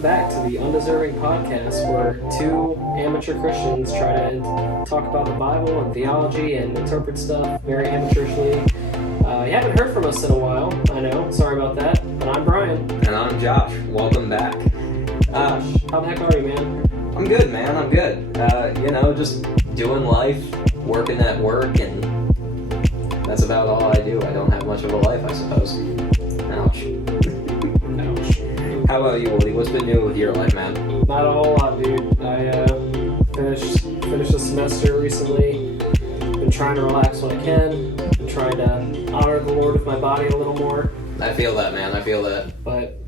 welcome back to the Undeserving Podcast, where two amateur Christians try to talk about the Bible and theology and interpret stuff very amateurishly. You haven't heard from us in a while, I know, sorry about that, but I'm Bryan. And I'm Josh. Welcome back. Josh, how the heck are you, man? I'm good, man, I'm good. Just doing life, working at work, and that's about all I do. I don't have much of a life, I suppose. Ouch. How about you, Woody? What's been new with your life, man? Not a whole lot, dude. I finished the semester recently. Been trying to relax when I can. Been trying to honor the Lord with my body a little more. I feel that, man. I feel that. But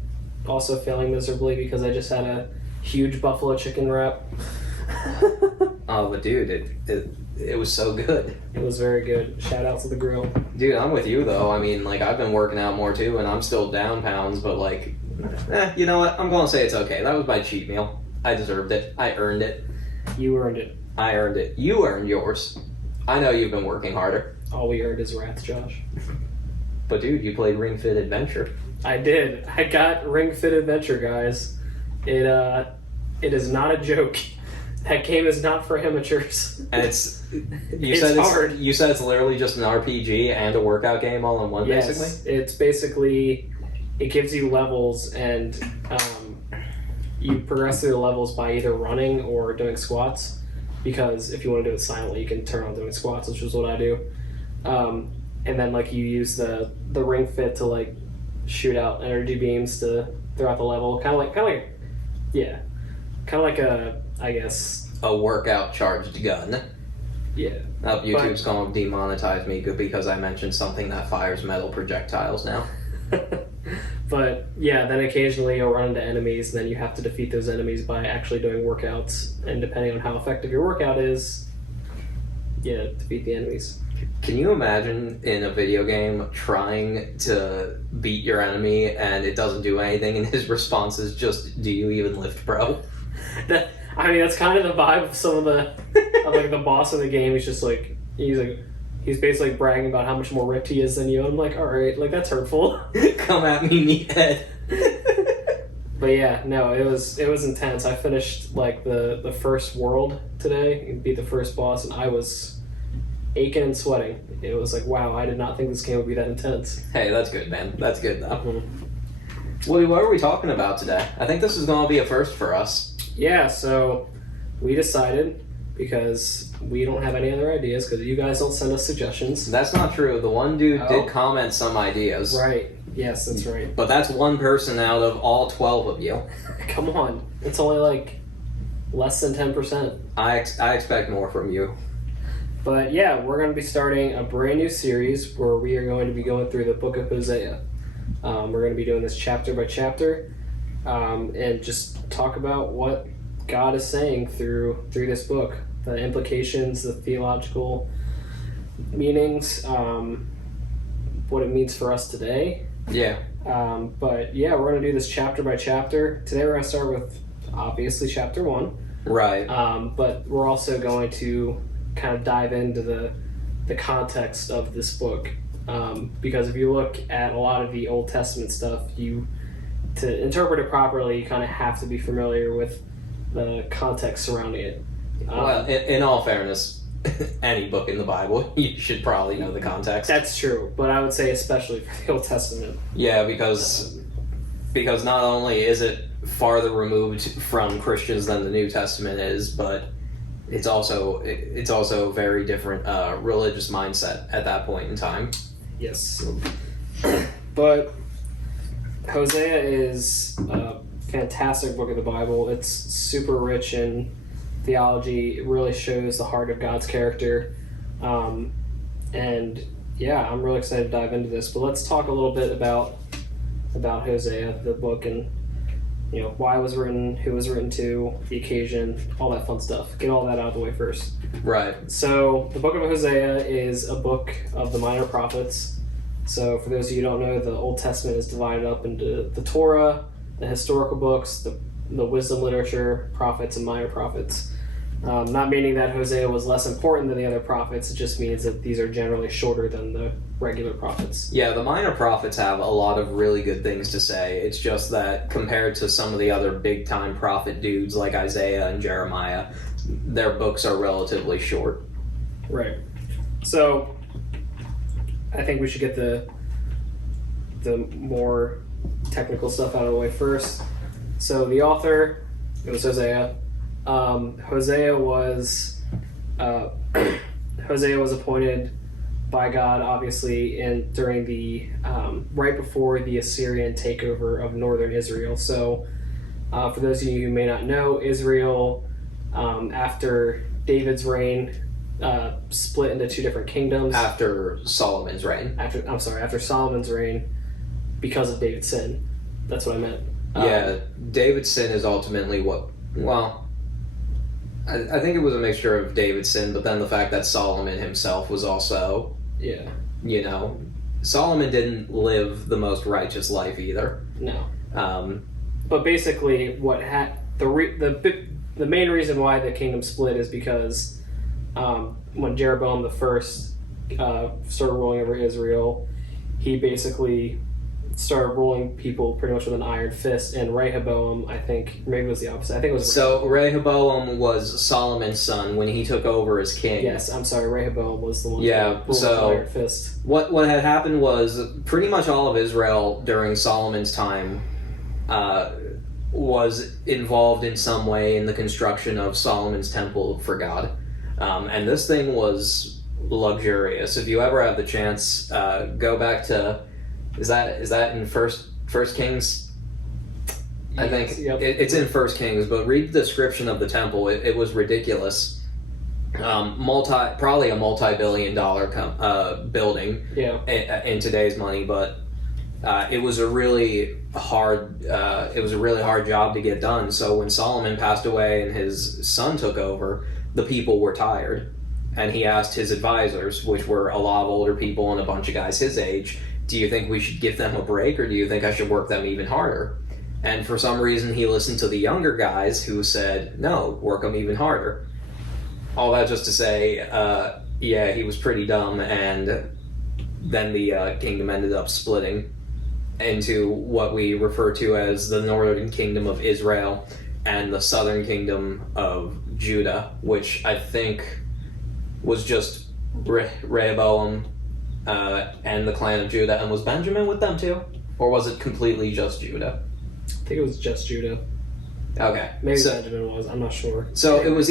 also failing miserably because I just had a huge buffalo chicken wrap. Oh, but dude, it was so good. It was very good. Shout out to the grill. Dude, I'm with you, though. I mean, I've been working out more, too, and I'm still down pounds, but, you know what? I'm going to say it's okay. That was my cheat meal. I deserved it. I earned it. You earned it. I earned it. You earned yours. I know you've been working harder. All we earned is wrath, Josh. But, dude, you played Ring Fit Adventure. I did. I got Ring Fit Adventure, guys. It is not a joke. That game is not for amateurs. And you said it's literally just an RPG and a workout game all in one, basically? Yes, it's basically, it gives you levels, and you progress through the levels by either running or doing squats, because if you want to do it silently, you can turn on doing squats, which is what I do. And then you use the Ring Fit to shoot out energy beams throughout the level, kind of like a workout charged gun. Yeah. YouTube's going to demonetize me because I mentioned something that fires metal projectiles now. But yeah, then occasionally you'll run into enemies, and then you have to defeat those enemies by actually doing workouts, and depending on how effective your workout is, defeat the enemies. Can you imagine in a video game trying to beat your enemy and it doesn't do anything, and his response is just, "Do you even lift, bro?" That's kind of the vibe of some of the boss of the game. He's just he's basically bragging about how much more ripped he is than you. I'm like, all right, that's hurtful. Come at me, meathead. But yeah, no, it was intense. I finished the first world today, beat the first boss, and I was aching and sweating. It was wow, I did not think this game would be that intense. Hey, that's good, man. That's good, though. Mm-hmm. Willie, what are we talking about today? I think this is going to be a first for us. Yeah, so we decided, because we don't have any other ideas, because you guys don't send us suggestions. That's not true. The one dude did comment some ideas. Right. Yes, that's right. But that's one person out of all 12 of you. Come on. It's only less than 10%. I expect more from you. But yeah, we're going to be starting a brand new series where we are going to be going through the book of Hosea. We're going to be doing this chapter by chapter, and just talk about what God is saying through this book, the implications, the theological meanings, what it means for us today. Yeah. But yeah, we're going to do this chapter by chapter. Today we're going to start with, obviously, chapter 1. Right. But we're also going to kind of dive into the context of this book. Because if you look at a lot of the Old Testament stuff, to interpret it properly, you kind of have to be familiar with the context surrounding it. Well, in all fairness, any book in the Bible, you should probably know the context. That's true, but I would say especially for the Old Testament. Yeah, because not only is it farther removed from Christians than the New Testament is, but it's also a very different religious mindset at that point in time. Yes. But Hosea is a fantastic book of the Bible. It's super rich in theology. It really shows the heart of God's character. And yeah, I'm really excited to dive into this. But let's talk a little bit about Hosea, the book, and why it was written, who it was written to, the occasion, all that fun stuff. Get all that out of the way first. Right. So the book of Hosea is a book of the minor prophets. So for those of you who don't know, the Old Testament is divided up into the Torah, the historical books, the wisdom literature, prophets, and minor prophets. Not meaning that Hosea was less important than the other prophets, it just means that these are generally shorter than the regular prophets. Yeah, the minor prophets have a lot of really good things to say. It's just that compared to some of the other big-time prophet dudes like Isaiah and Jeremiah, their books are relatively short. Right. So, I think we should get the more technical stuff out of the way first. So, the author, it was Hosea. Hosea was appointed by God, obviously, during the right before the Assyrian takeover of northern Israel. So, for those of you who may not know, Israel, after David's reign, split into two different kingdoms. After Solomon's reign. After Solomon's reign, because of David's sin. That's what I meant. Yeah, David's sin is ultimately what. Well, I think it was a mixture of David's sin, but then the fact that Solomon himself was also, Solomon didn't live the most righteous life either. No. But basically, the main reason why the kingdom split is because when Jeroboam the First started ruling over Israel, he basically started ruling people pretty much with an iron fist, and Rehoboam, I think, maybe it was the opposite. I think it was So Rehoboam was Solomon's son when he took over as king. Yes, I'm sorry, Rehoboam was the one Yeah, who ruled with so an iron fist. What had happened was pretty much all of Israel during Solomon's time was involved in some way in the construction of Solomon's temple for God. And this thing was luxurious. If you ever have the chance, go back to is that in First Kings? I think it's in First Kings, but read the description of the temple. It was ridiculous. Probably a multi-billion-dollar building in today's money, but it was a really hard job to get done. So when Solomon passed away and his son took over, the people were tired, and he asked his advisors, which were a lot of older people and a bunch of guys his age, do you think we should give them a break, or do you think I should work them even harder? And for some reason, he listened to the younger guys who said, no, work them even harder. All that just to say, he was pretty dumb, and then the kingdom ended up splitting into what we refer to as the northern kingdom of Israel and the southern kingdom of Judah, which I think was just Rehoboam and the clan of Judah. And was Benjamin with them too? Or was it completely just Judah? I think it was just Judah. Okay. Maybe Benjamin was, I'm not sure. So it was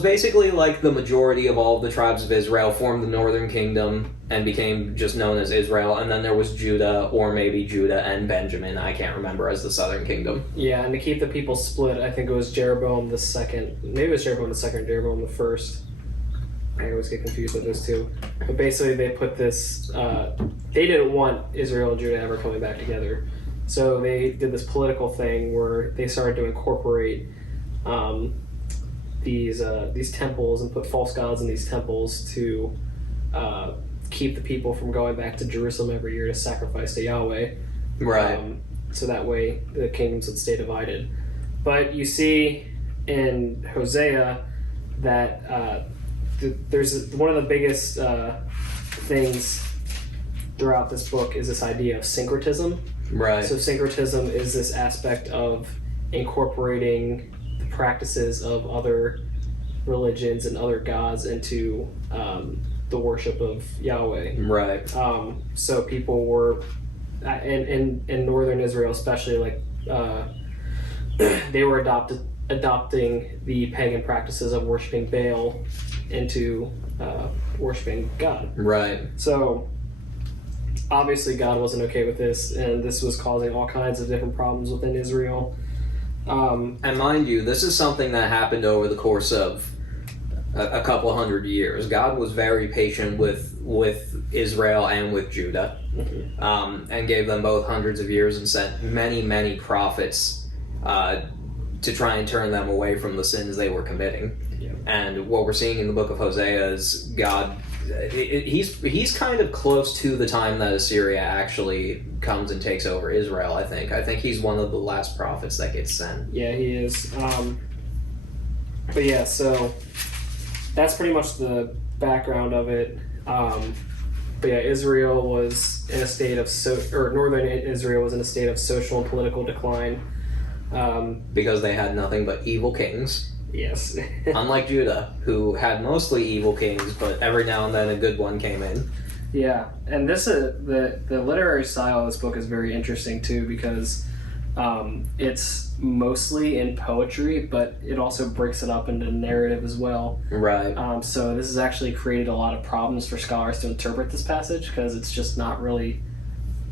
basically like the majority of all of the tribes of Israel formed the northern kingdom and became just known as Israel, and then there was Judah, or maybe Judah and Benjamin, I can't remember, as the southern kingdom. Yeah, and to keep the people split, I think it was Jeroboam the second, maybe it was Jeroboam the second, Jeroboam the first. I always get confused with those two. But basically they put this, they didn't want Israel and Judah ever coming back together. So they did this political thing where they started to incorporate these temples and put false gods in these temples to keep the people from going back to Jerusalem every year to sacrifice to Yahweh. Right. So that way the kingdoms would stay divided. But you see in Hosea that there's one of the biggest things throughout this book is this idea of syncretism. Right. So syncretism is this aspect of incorporating the practices of other religions and other gods into the worship of Yahweh. Right. So people were in northern Israel, especially, like they were adopting the pagan practices of worshiping Baal into worshiping God. Right. So obviously God wasn't okay with this, and this was causing all kinds of different problems within Israel. And mind you, this is something that happened over the course of a couple hundred years. God was very patient with Israel and with Judah, and gave them both hundreds of years and sent many, many prophets to try and turn them away from the sins they were committing. Yeah. And what we're seeing in the book of Hosea is God, he's kind of close to the time that Assyria actually comes and takes over Israel, I think. I think he's one of the last prophets that gets sent. Yeah, he is. But yeah, so that's pretty much the background of it. But yeah, Israel was in a state of northern Israel was in a state of social and political decline. Because they had nothing but evil kings. Yes. Unlike Judah, who had mostly evil kings, but every now and then a good one came in. Yeah, and this the literary style of this book is very interesting too, because it's mostly in poetry, but it also breaks it up into narrative as well. Right. So this has actually created a lot of problems for scholars to interpret this passage, because it's just not really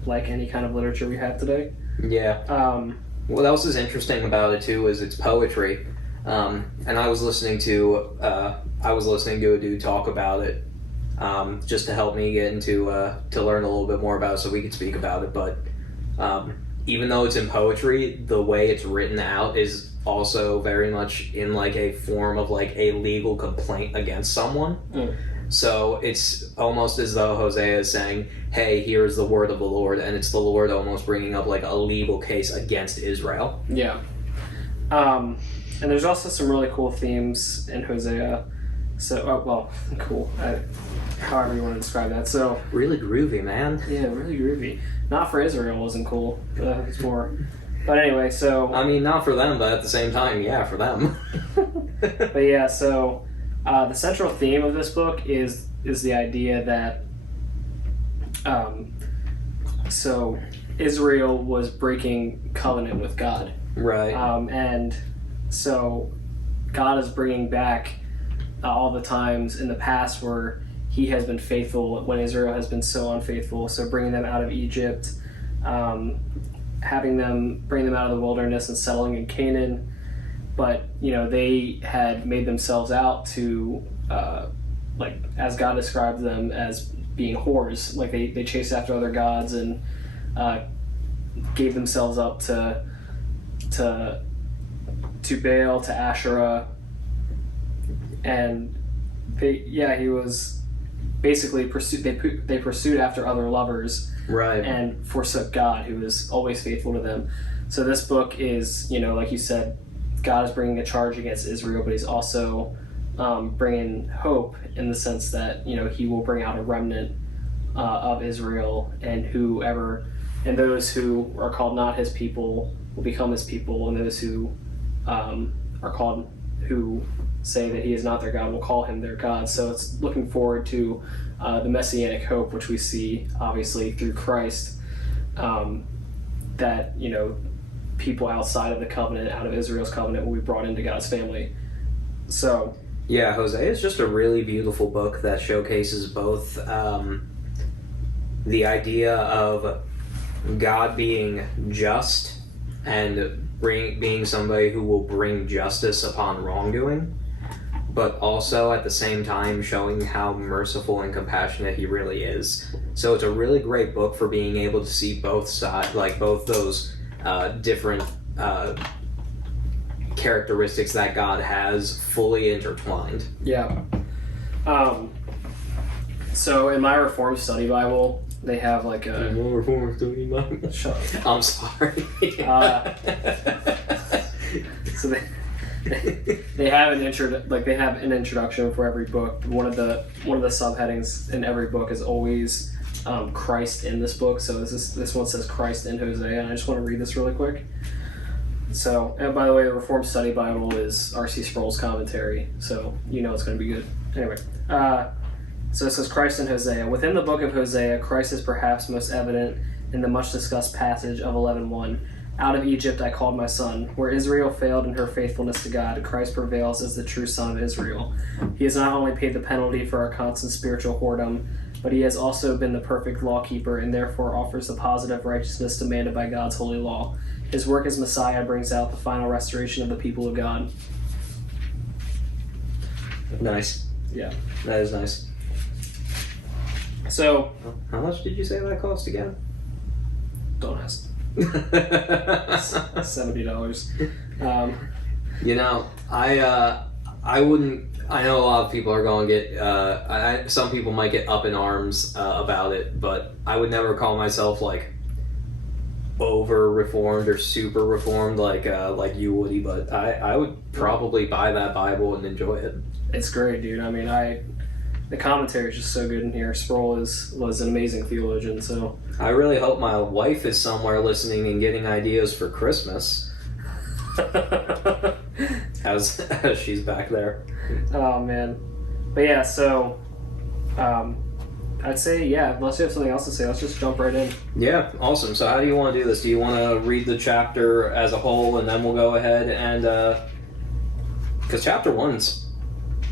like any kind of literature we have today. Yeah. What else is interesting about it too is it's poetry, and I was listening to a dude talk about it, just to help me get into to learn a little bit more about it so we could speak about it. But even though it's in poetry, the way it's written out is also very much in like a form of like a legal complaint against someone. So it's almost as though Hosea is saying, hey, here's the word of the Lord, and it's the Lord almost bringing up like a legal case against Israel. Yeah. And there's also some really cool themes in Hosea. So, cool. However you want to describe that. So really groovy, man. Yeah, really groovy. Not for Israel wasn't cool. It's more. But anyway, so. I mean, not for them, but at the same time, yeah, for them. But yeah, so the central theme of this book is the idea that so Israel was breaking covenant with God. Right. And so God is bringing back all the times in the past where he has been faithful when Israel has been so unfaithful. So bringing them out of Egypt, bring them out of the wilderness and settling in Canaan. But, they had made themselves out to, as God described them, as being whores. Like they chased after other gods and gave themselves up to Baal, to Asherah. And he was basically they pursued after other lovers, right, and forsook God, who was always faithful to them. So this book is, like you said, God is bringing a charge against Israel, but he's also bringing hope in the sense that he will bring out a remnant of Israel, and those who are called not his people will become his people, and those who who say that he is not their God will call him their God. So it's looking forward to the messianic hope, which we see obviously through Christ, that people outside of the covenant, out of Israel's covenant, will be brought into God's family. So yeah, Hosea is just a really beautiful book that showcases both the idea of God being just and being somebody who will bring justice upon wrongdoing, but also at the same time showing how merciful and compassionate he really is. So it's a really great book for being able to see both sides, like both those different characteristics that God has fully intertwined. Yeah. So in my Reformed Study Bible, they have like a... Reformed Study Bible? Shut up. I'm sorry. So they have an introduction for every book. One of the subheadings in every book is always Christ in this book. So this one says Christ in Hosea, and I just want to read this really quick. So, and by the way, the Reformed Study Bible is R.C. Sproul's commentary, so it's going to be good. Anyway, so it says Christ in Hosea. Within the book of Hosea, Christ is perhaps most evident in the much-discussed passage of 11:1. Out of Egypt I called my son. Where Israel failed in her faithfulness to God, Christ prevails as the true son of Israel. He has not only paid the penalty for our constant spiritual whoredom, but he has also been the perfect lawkeeper and therefore offers the positive righteousness demanded by God's holy law. His work as Messiah brings out the final restoration of the people of God. Nice. Yeah. That is nice. So... How much did you say that cost again? Don't ask. $70. I wouldn't... I know a lot of people are going to get... some people might get up in arms about it, but I would never call myself, like, over reformed or super reformed like you, Woody, but I would probably buy that Bible and enjoy it. It's great, dude. I mean, the commentary is just so good in here. Sproul was an amazing theologian, so I really hope my wife is somewhere listening and getting ideas for Christmas. as she's back there. Oh man, but yeah. So, I'd say yeah. Unless you have something else to say, let's just jump right in. Yeah, awesome. So how do you want to do this? Do you want to read the chapter as a whole, and then we'll go ahead and because chapter 1's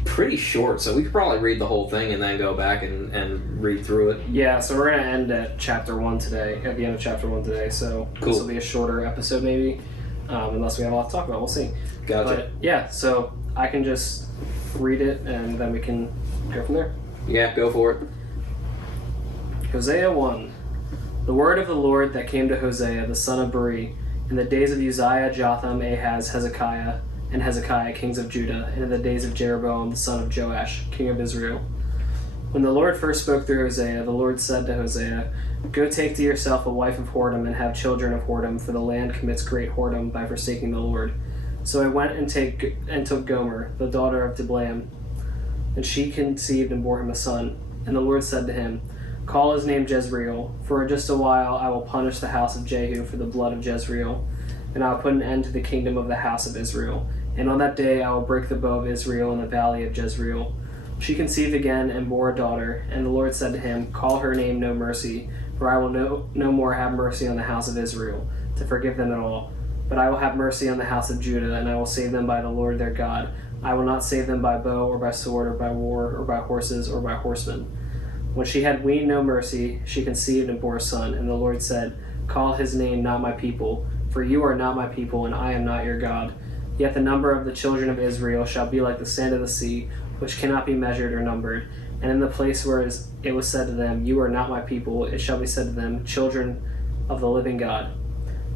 pretty short, so we could probably read the whole thing and then go back and read through it. Yeah, so we're gonna end at chapter 1 today. At the end of chapter 1 today. So cool. This will be a shorter episode, maybe, unless we have a lot to talk about. We'll see. Gotcha. But yeah, so I can just read it and then we can go from there. Yeah, go for it. Hosea 1. The word of the Lord that came to Hosea, the son of Beri, in the days of Uzziah, Jotham, Ahaz, Hezekiah, and Hezekiah, kings of Judah, and in the days of Jeroboam, the son of Joash, king of Israel. When the Lord first spoke through Hosea, the Lord said to Hosea, Go take to yourself a wife of whoredom and have children of whoredom, for the land commits great whoredom by forsaking the Lord. So I went and took Gomer, the daughter of Diblaim, and she conceived and bore him a son. And the Lord said to him, Call his name Jezreel, for in just a while I will punish the house of Jehu for the blood of Jezreel, and I will put an end to the kingdom of the house of Israel. And on that day I will break the bow of Israel in the valley of Jezreel. She conceived again and bore a daughter, and the Lord said to him, Call her name No Mercy, for I will no more have mercy on the house of Israel, to forgive them at all. But I will have mercy on the house of Judah, and I will save them by the Lord their God. I will not save them by bow, or by sword, or by war, or by horses, or by horsemen. When she had weaned No Mercy, she conceived and bore a son, and the Lord said, Call his name Not My People, for you are not my people, and I am not your God. Yet the number of the children of Israel shall be like the sand of the sea, which cannot be measured or numbered. And in the place where it was said to them, You are not my people, it shall be said to them, Children of the living God.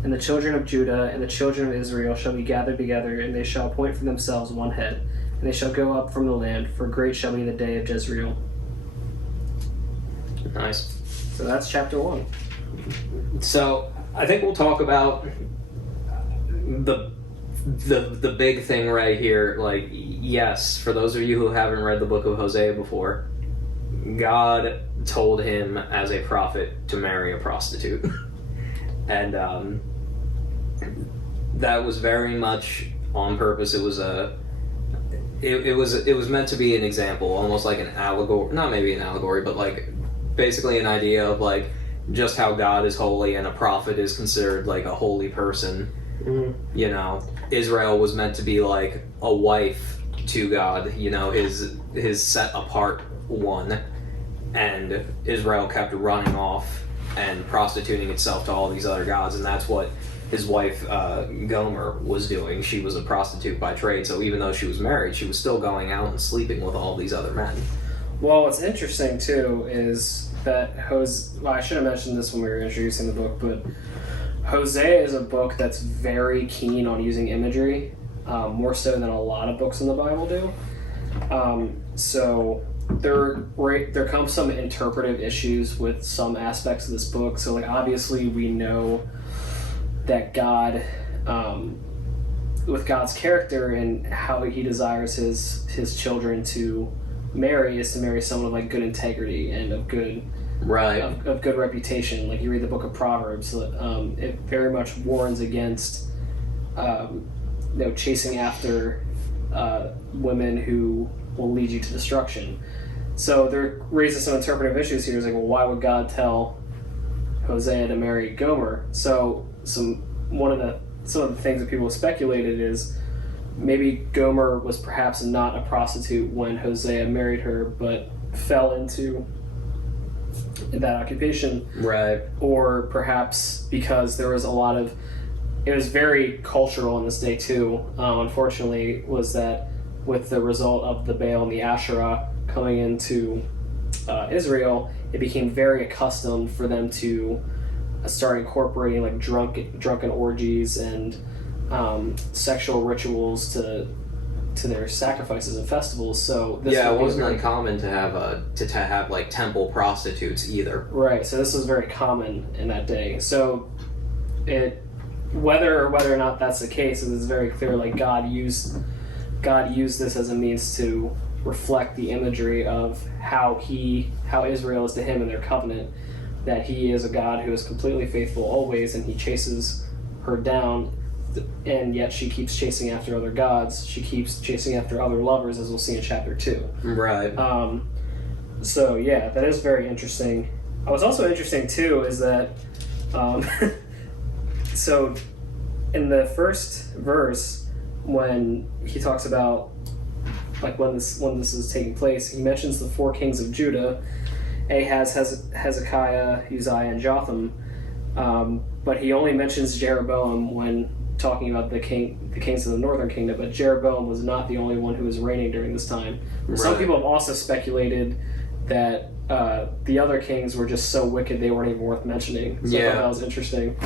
And the children of Judah and the children of Israel shall be gathered together, and they shall appoint for themselves one head, and they shall go up from the land, for great shall be the day of Jezreel. Nice. So that's chapter 1. So I think we'll talk about the big thing right here. Like, yes, for those of you who haven't read the book of Hosea before, God told him as a prophet to marry a prostitute. And that was very much on purpose. It was meant to be an example, almost like an allegory, not maybe an allegory, but like basically an idea of like just how God is holy and a prophet is considered like a holy person. Mm-hmm. You know, Israel was meant to be like a wife to God, you know, his set apart one, and Israel kept running off and prostituting itself to all these other gods, and that's what his wife Gomer was doing. She was a prostitute by trade, so even though she was married, she was still going out and sleeping with all these other men. Well, what's interesting too is that I should have mentioned this when we were introducing the book, but Hosea is a book that's very keen on using imagery, more so than a lot of books in the Bible do. So there come some interpretive issues with some aspects of this book. So like obviously we know that God, with God's character and how he desires his children to marry, is to marry someone of like good integrity and of good of good reputation. Like you read the book of Proverbs, it very much warns against chasing after women who will lead you to destruction. So there raises some interpretive issues here. It's like, well, why would God tell Hosea to marry Gomer? So some of the things that people have speculated is maybe Gomer was perhaps not a prostitute when Hosea married her, but fell into that occupation. Right. Or perhaps because there was it was very cultural in this day too, unfortunately, was that with the result of the Baal and the Asherah coming into Israel, it became very accustomed for them to start incorporating like drunken orgies and sexual rituals to their sacrifices and festivals. So this it wasn't uncommon to have like temple prostitutes either. Right. So this was very common in that day. So whether or not that's the case, it's very clear. Like God used this as a means to reflect the imagery of how Israel is to him in their covenant, that he is a God who is completely faithful always, and he chases her down, and yet she keeps chasing after other gods. She keeps chasing after other lovers, as we'll see in chapter 2. Right. So yeah, that is very interesting. What's also interesting too is that so in the first verse, when he talks about like when this is taking place, he mentions the 4 kings of Judah: Ahaz, Hezekiah, Uzziah, and Jotham. But he only mentions Jeroboam when talking about the kings of the northern kingdom. But Jeroboam was not the only one who was reigning during this time. Right. Some people have also speculated that the other kings were just so wicked they weren't even worth mentioning. So I thought that was interesting.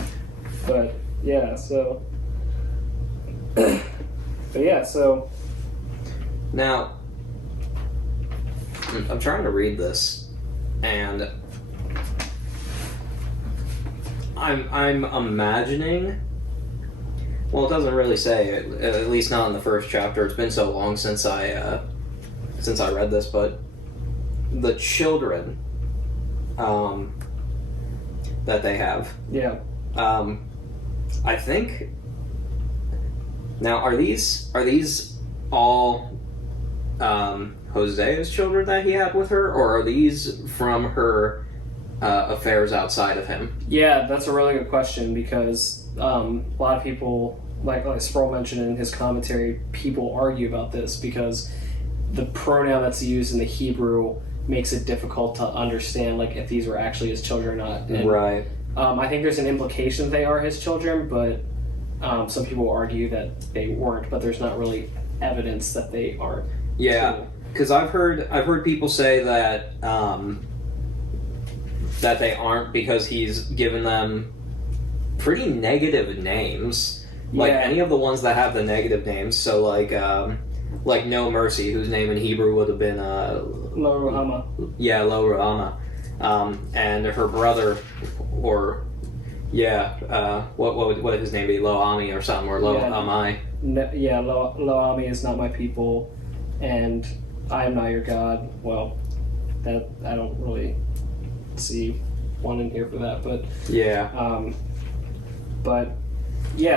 But yeah, so now I'm trying to read this, and I'm imagining. Well, it doesn't really say, at least not in the first chapter. It's been so long since I read this, but the children that they have. Yeah. I think. Now, are these all Hosea's children that he had with her, or are these from her affairs outside of him? Yeah, that's a really good question, because a lot of people, like Sproul mentioned in his commentary, people argue about this because the pronoun that's used in the Hebrew makes it difficult to understand, like, if these were actually his children or not. And, right. I think there's an implication they are his children, but some people argue that they weren't, but there's not really evidence that they aren't. Yeah, because I've heard people say that that they aren't, because he's given them pretty negative names. Like any of the ones that have the negative names. So like No Mercy, whose name in Hebrew would have been Lo Ruhama. Yeah, Lo Ruhama. And her brother, or what would his name be? Lo Ami or something, or Lo Amai. Lo Ami is not my people, and I am not your God. Well, that I don't really see one in here for that, but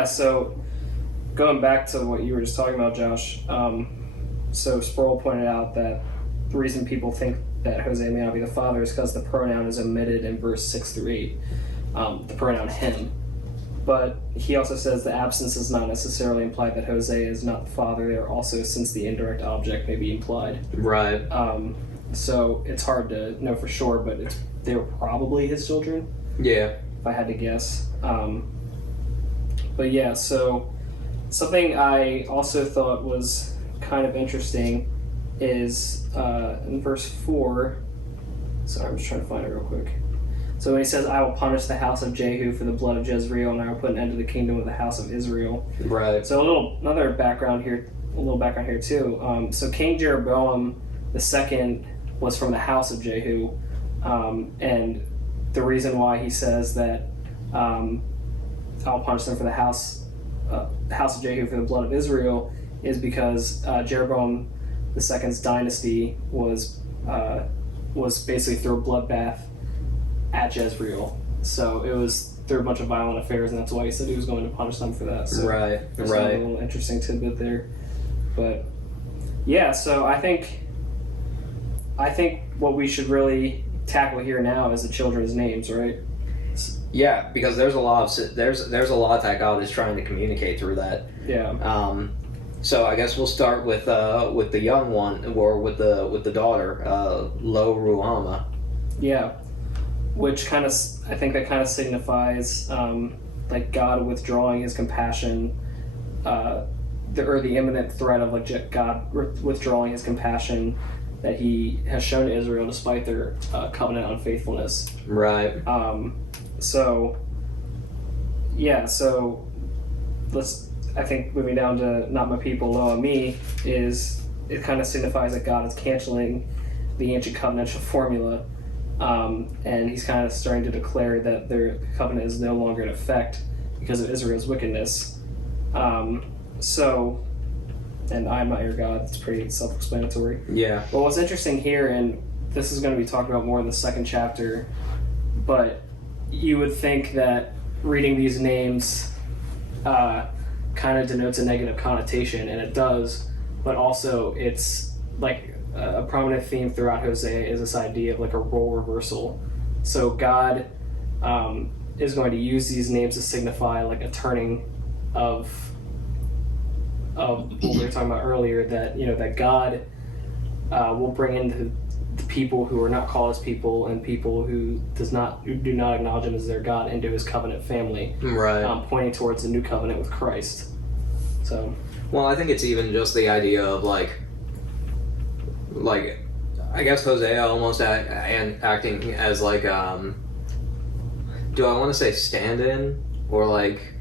so going back to what you were just talking about, Josh, so Sproul pointed out that the reason people think that Hosea may not be the father is because the pronoun is omitted in verse 6 through 8, the pronoun him. But he also says the absence does not necessarily imply that Hosea is not the father there also, since the indirect object may be implied. Right. So it's hard to know for sure, but they were probably his children. Yeah. If I had to guess. But yeah, so something I also thought was kind of interesting is in verse 4. Sorry, I'm just trying to find it real quick. So when he says, I will punish the house of Jehu for the blood of Jezreel, and I will put an end to the kingdom of the house of Israel. Right. So another background here too. So King Jeroboam II was from the house of Jehu, and the reason why he says that I'll punish them for the house of Jehu for the blood of Israel is because Jeroboam II's dynasty was basically through a bloodbath at Jezreel. So it was through a bunch of violent affairs, and that's why he said he was going to punish them for that. So right. A little interesting tidbit there. But yeah, so I think what we should really tackle here now is the children's names, right? Yeah, because there's a lot that God is trying to communicate through that. Yeah. So I guess we'll start with the young one, or with the daughter, Lo Ruhama. Yeah, which I think that kind of signifies like God withdrawing His compassion, the imminent threat of like God withdrawing His compassion that He has shown to Israel despite their covenant unfaithfulness. Right. So I think moving down to not my people, lo me, it kind of signifies that God is canceling the ancient covenantal formula, and He's kind of starting to declare that their covenant is no longer in effect because of Israel's wickedness. So, and I'm not your God. It's pretty self-explanatory. Yeah. But what's interesting here, and this is going to be talked about more in the second chapter, but you would think that reading these names kind of denotes a negative connotation, and it does, but also it's like a prominent theme throughout Hosea is this idea of like a role reversal. So God is going to use these names to signify like a turning of what we were talking about earlier, that that God will bring into the people who are not called as people and people who do not acknowledge him as their God into his covenant family, Right. Pointing towards the new covenant with Christ. So, well, I think it's even just the idea of like I guess Hosea almost acting as like do I want to say stand-in, or like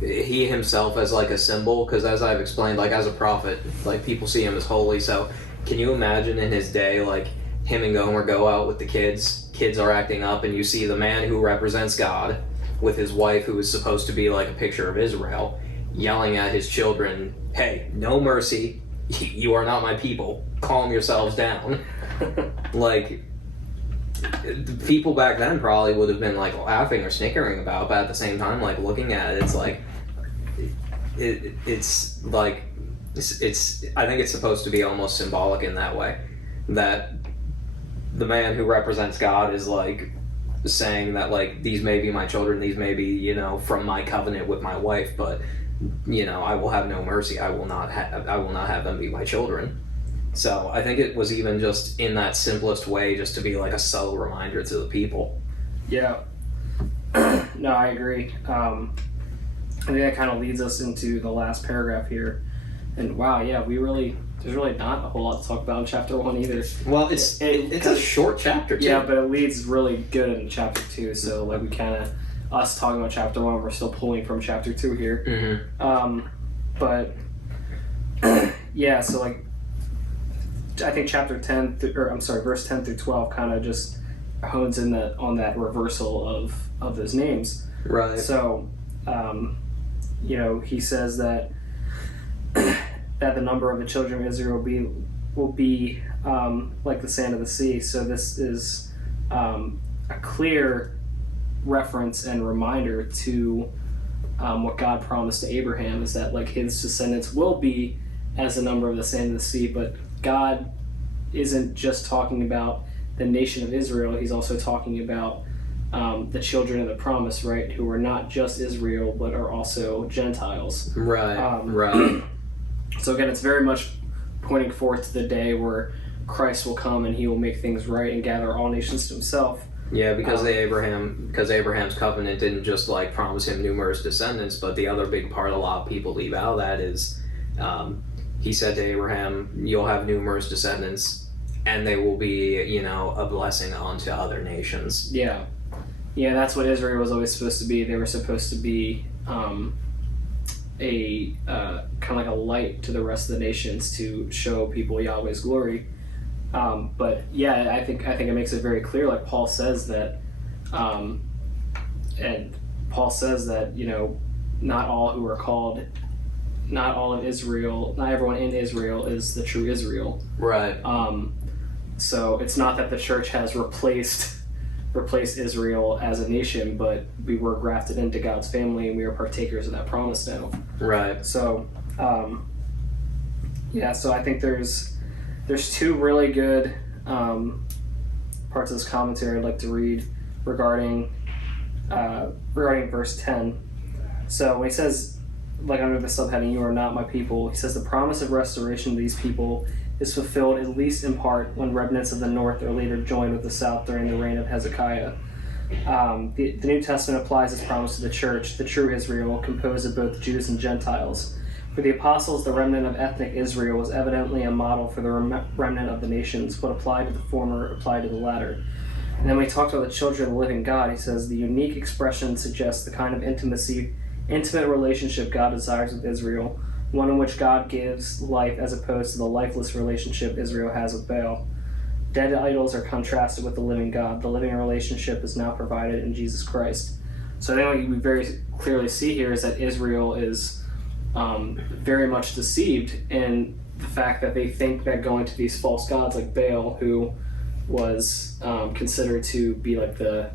he himself as like a symbol, because as I've explained, like as a prophet, like people see him as holy. So can you imagine in his day, like him and Gomer go out with the kids are acting up, and you see the man who represents God with his wife, who is supposed to be like a picture of Israel, yelling at his children, hey, no mercy, you are not my people, calm yourselves down. Like, the people back then probably would have been like laughing or snickering about, but at the same time, like looking at it, it's like it's like it's I think it's supposed to be almost symbolic in that way, that the man who represents God is like saying that like these may be my children, these may be from my covenant with my wife, but I will have no mercy. I will not have them be my children. So I think it was even just in that simplest way, just to be like a subtle reminder to the people. Yeah. No, I agree. I think that kind of leads us into the last paragraph here. And wow, yeah, there's really not a whole lot to talk about in chapter 1 either. Well, it's a short chapter too. Yeah, but it leads really good in chapter 2. So like we kind of, us talking about chapter 1, we're still pulling from chapter 2 here. Mm-hmm. But yeah, so like I think chapter 10, verse 10 through 12 kind of just hones in on that reversal of those names. Right. So, he says that that the number of the children of Israel will be like the sand of the sea. So this is a clear reference and reminder to what God promised to Abraham, is that like his descendants will be as the number of the sand of the sea. But God isn't just talking about the nation of Israel, he's also talking about the children of the promise, right, who are not just Israel but are also Gentiles. Right. Right. So again, it's very much pointing forth to the day where Christ will come and he will make things right and gather all nations to himself. Yeah, because Abraham's covenant didn't just like promise him numerous descendants, but the other big part a lot of people leave out of that is he said to Abraham, you'll have numerous descendants and they will be, a blessing onto other nations. Yeah. Yeah, that's what Israel was always supposed to be. They were supposed to be a kind of like a light to the rest of the nations to show people Yahweh's glory. But yeah, I think it makes it very clear, like Paul says that, not all who are called, not all of Israel, not everyone in Israel is the true Israel. Right. So it's not that the church has replaced Israel as a nation, but we were grafted into God's family and we are partakers of that promise now. Right. So, so I think there's two really good parts of this commentary I'd like to read regarding verse 10. So when he says, like under the subheading, you are not my people, he says the promise of restoration to these people is fulfilled at least in part when remnants of the north are later joined with the south during the reign of Hezekiah. The New Testament applies this promise to the church, the true Israel, composed of both Jews and Gentiles. For the apostles, the remnant of ethnic Israel was evidently a model for the remnant of the nations. What applied to the former applied to the latter. And then when he talks about the children of the living God, he says the unique expression suggests the kind of intimate relationship God desires with Israel, one in which God gives life as opposed to the lifeless relationship Israel has with Baal. Dead idols are contrasted with the living God. The living relationship is now provided in Jesus Christ. So I think what we very clearly see here is that Israel is very much deceived in the fact that they think that going to these false gods like Baal, who was considered to be like the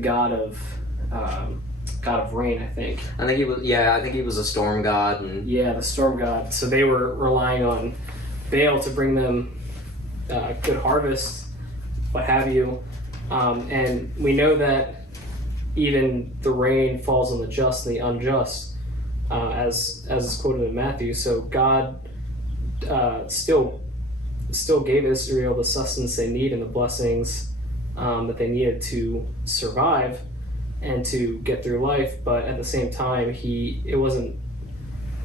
god of rain, I think. I think he was. Yeah, I think he was a storm god. And yeah, the storm god. So they were relying on Baal to bring them good harvest, what have you. And we know that even the rain falls on the just and the unjust, as is quoted in Matthew. So God still gave Israel the sustenance they need and the blessings that they needed to survive and to get through life. But at the same time, it wasn't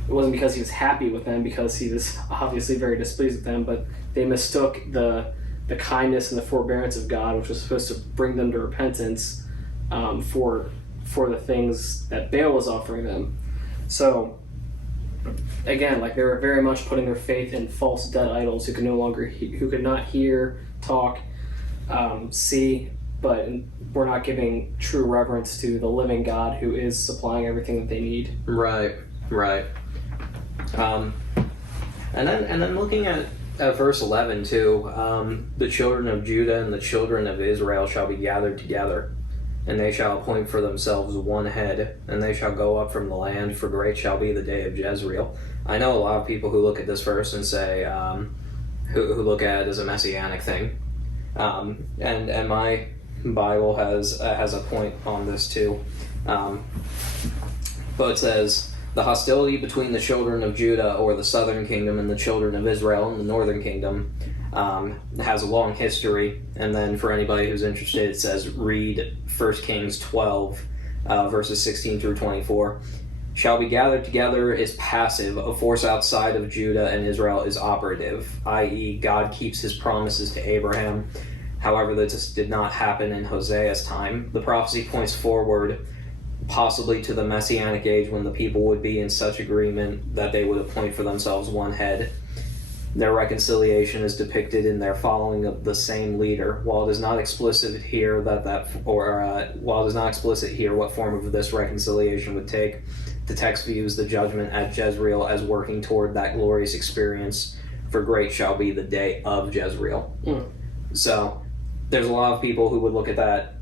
because he was happy with them, because he was obviously very displeased with them, but they mistook the kindness and the forbearance of God, which was supposed to bring them to repentance, for the things that Baal was offering them. So again, like, they were very much putting their faith in false dead idols who could not hear, talk, see, but we're not giving true reverence to the living God who is supplying everything that they need. Right. And then looking at verse 11 too, the children of Judah and the children of Israel shall be gathered together, and they shall appoint for themselves one head, and they shall go up from the land, for great shall be the day of Jezreel. I know a lot of people who look at this verse and say, who look at it as a messianic thing, and my Bible has a point on this too, but it says, the hostility between the children of Judah, or the southern kingdom, and the children of Israel and the northern kingdom has a long history. And then for anybody who's interested, it says read 1 Kings 12, verses 16 through 24. Shall be gathered together is passive. A force outside of Judah and Israel is operative, i.e. God keeps his promises to Abraham. However, this did not happen in Hosea's time. The prophecy points forward, possibly to the Messianic age, when the people would be in such agreement that they would appoint for themselves one head. Their reconciliation is depicted in their following of the same leader. While it is not explicit here while it is not explicit here what form of this reconciliation would take, the text views the judgment at Jezreel as working toward that glorious experience. For great shall be the day of Jezreel. So there's a lot of people who would look at that,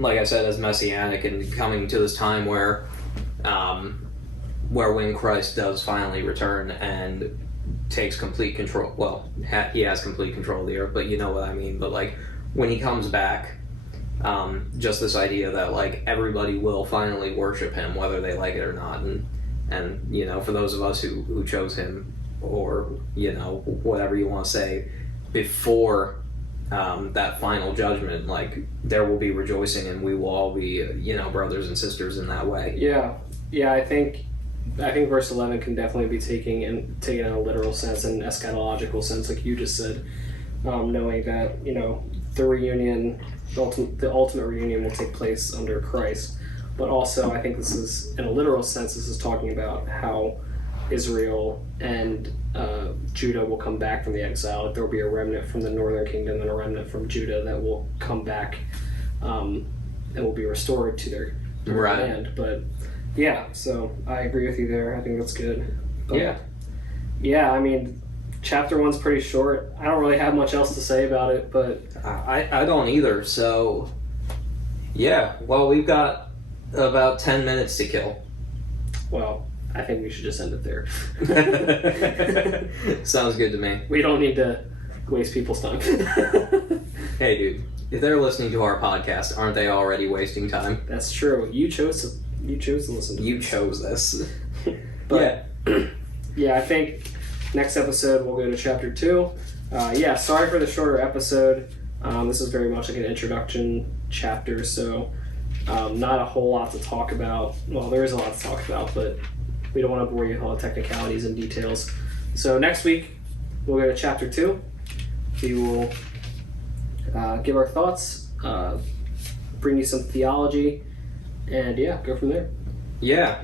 like I said, as messianic, and coming to this time where when Christ does finally return and takes complete control, well, he has complete control of the earth, but you know what I mean, but like when he comes back, just this idea that like everybody will finally worship him whether they like it or not, and you know, for those of us who chose him, or you know, whatever you want to say, before that final judgment, like there will be rejoicing, and we will all be, you know, brothers and sisters in that way. Yeah. I think verse 11 can definitely be taken in a literal sense and eschatological sense, like you just said, knowing that, you know, the reunion, the ultimate reunion will take place under Christ. But also, I think this is, in a literal sense, this is talking about how Israel and Judah will come back from the exile. There will be a remnant from the northern kingdom and a remnant from Judah that will come back and will be restored to their land. But yeah, so I agree with you there. I think that's good. But, yeah. I mean, chapter 1's pretty short. I don't really have much else to say about it, but I don't either. So yeah, well, we've got about 10 minutes to kill. Well, I think we should just end it there. Sounds good to me. We don't need to waste people's time. Hey, dude, if they're listening to our podcast, aren't they already wasting time? That's true. You chose to listen to You chose this. But yeah, I think next episode we'll go to chapter 2. Sorry for the shorter episode. This is very much like an introduction chapter, so not a whole lot to talk about. Well, there is a lot to talk about, but we don't want to bore you with all the technicalities and details. So next week, we'll go to chapter 2. We will give our thoughts, bring you some theology, and go from there. Yeah.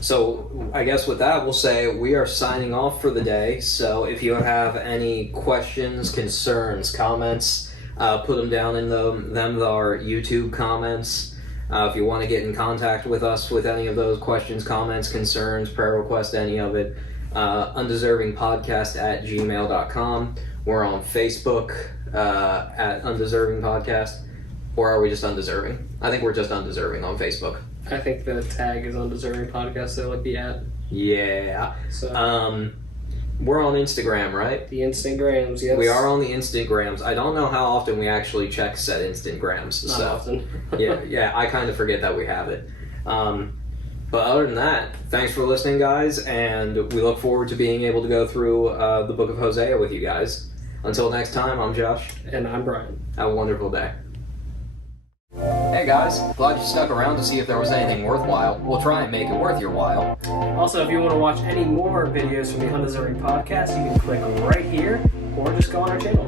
So I guess with that, we'll say we are signing off for the day. So if you have any questions, concerns, comments, put them down in our YouTube comments. If you want to get in contact with us with any of those questions, comments, concerns, prayer requests, any of it, undeservingpodcast@gmail.com. We're on Facebook at Undeserving Podcast. Or are we just Undeserving? I think we're just Undeserving on Facebook. I think the tag is Undeserving Podcast, so like the at. Yeah. So we're on Instagram, right? the Instagrams, yes. We are on the Instagrams. I don't know how often we actually check said Instagrams. Not often. yeah, I kind of forget that we have it. But other than that, thanks for listening, guys, and we look forward to being able to go through the book of Hosea with you guys. Until next time, I'm Josh. And I'm Bryan. Have a wonderful day. Hey guys, glad you stuck around to see if there was anything worthwhile. We'll try and make it worth your while. Also, if you want to watch any more videos from the Undeserving Podcast, you can click right here, or just go on our channel.